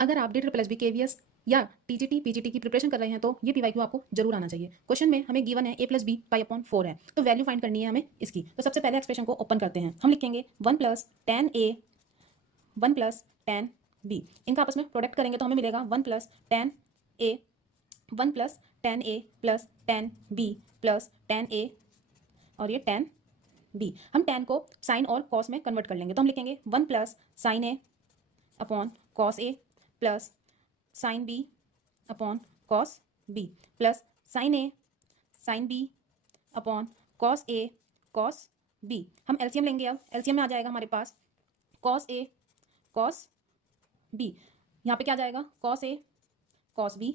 अगर आप D triple S B KVS या टीजीटी पीजीटी की प्रिपरेशन कर रहे हैं तो ये पीवाईक्यू आपको जरूर आना चाहिए। क्वेश्चन में हमें गिवन है a plus B pi upon 4 है, तो वैल्यू फाइंड करनी है हमें इसकी। तो सबसे पहले एक्सप्रेशन को ओपन करते हैं। हम लिखेंगे 1 plus tan A 1 plus tan B. इनका आपस में प्रोडक्ट करेंगे तो हमें मिलेगा 1 plus tan A 1 plus tan A plus tan B plus tan A और ये टेन बी। हम टेन को साइन और कॉस में कन्वर्ट कर लेंगे, तो हम लिखेंगे 1 plus sine A upon cos A plus sine B upon cos B plus sine A sine B upon cos A cos B. हम एलसीएम लेंगे, अब एलसीएम में आ जाएगा हमारे पास कॉस ए कॉस बी। यहाँ पे क्या आ जाएगा cos A cos B.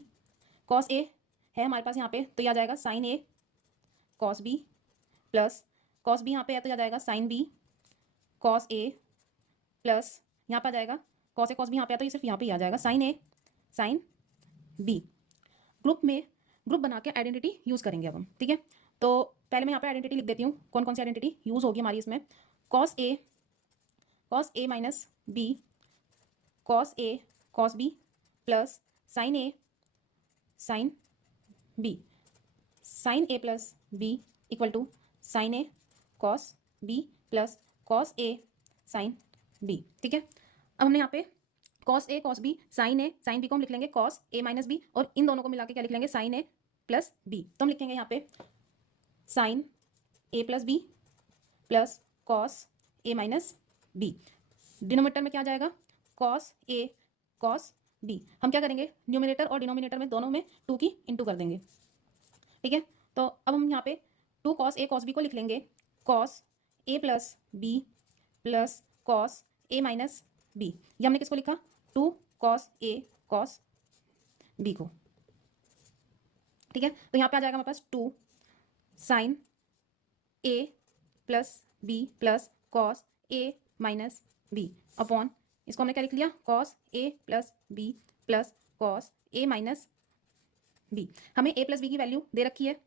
Cos A है हमारे पास यहाँ पे, तो यह आ जाएगा sine A cos B plus cos B यहाँ पे है तो यह आ जाएगा sine B cos A plus यहाँ पे आ जाएगा कॉस ए कॉस बी। यहाँ पे है तो ये सिर्फ यहाँ पे ही आ जाएगा sine A sine B. Group बना के आइडेंटिटी यूज करेंगे अब हम, ठीक है। तो पहले मैं यहाँ पे आइडेंटिटी लिख देती हूँ, कौन कौन सी आइडेंटिटी यूज होगी हमारी इसमें। Cos A minus B cos A cos B plus sine A sine B. Sine A plus B equal to sine A cos B plus cos A sine B, ठीक है। अब हमने यहाँ पे cos A cos B sine A sine B को हम लिख लेंगे कॉस ए माइनस बी, और इन दोनों को मिला के क्या लिख लेंगे साइन ए प्लस बी। तो हम लिखेंगे यहाँ पे sign A plus B plus cos A minus B. Denominator में क्या आ जाएगा कॉस ए कॉस बी। हम क्या करेंगे न्यूमिनेटर और डिनोमिनेटर में दोनों में 2 की इंटू कर देंगे, ठीक है। तो अब हम यहाँ पे 2 कॉस ए कॉस बी को लिख लेंगे cos A plus B plus cos A minus B. ये हमने किसको लिखा 2 कॉस ए कॉस बी को, ठीक है। तो यहाँ पे आ जाएगा हमारे पास 2 sine A plus B plus cos A minus B upon इसको हमने क्या लिख लिया cos A plus B plus cos A minus B. हमें ए प्लस बी की वैल्यू दे रखी है,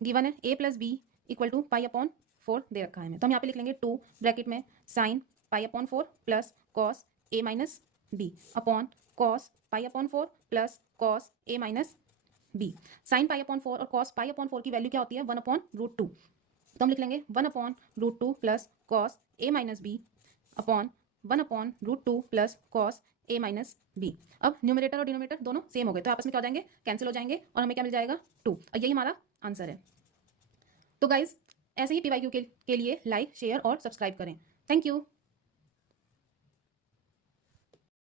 गिवन है A plus B equal to pi upon 4 दे रखा है हमें। तो हम यहाँ पे लिख लेंगे 2 ब्रैकेट में sine pi upon 4 plus cos A minus B upon cos pi upon 4 plus cos A minus B. Sine pi upon 4 और कॉस पाई अपॉन 4 की वैल्यू क्या होती है 1 अपॉन रूट 2। तो हम लिख लेंगे 1 upon root 2 plus cos A minus B upon 1 upon root 2 plus cos A minus B. अब न्यूमरेटर और डिनोमिनेटर दोनों सेम हो गए, तो आपस में क्या हो जाएंगे कैंसिल हो जाएंगे और हमें क्या मिल जाएगा 2, और यही हमारा आंसर है। तो गाइज ऐसे ही पीवाईक्यू के लिए लाइक शेयर और सब्सक्राइब करें। Thank you.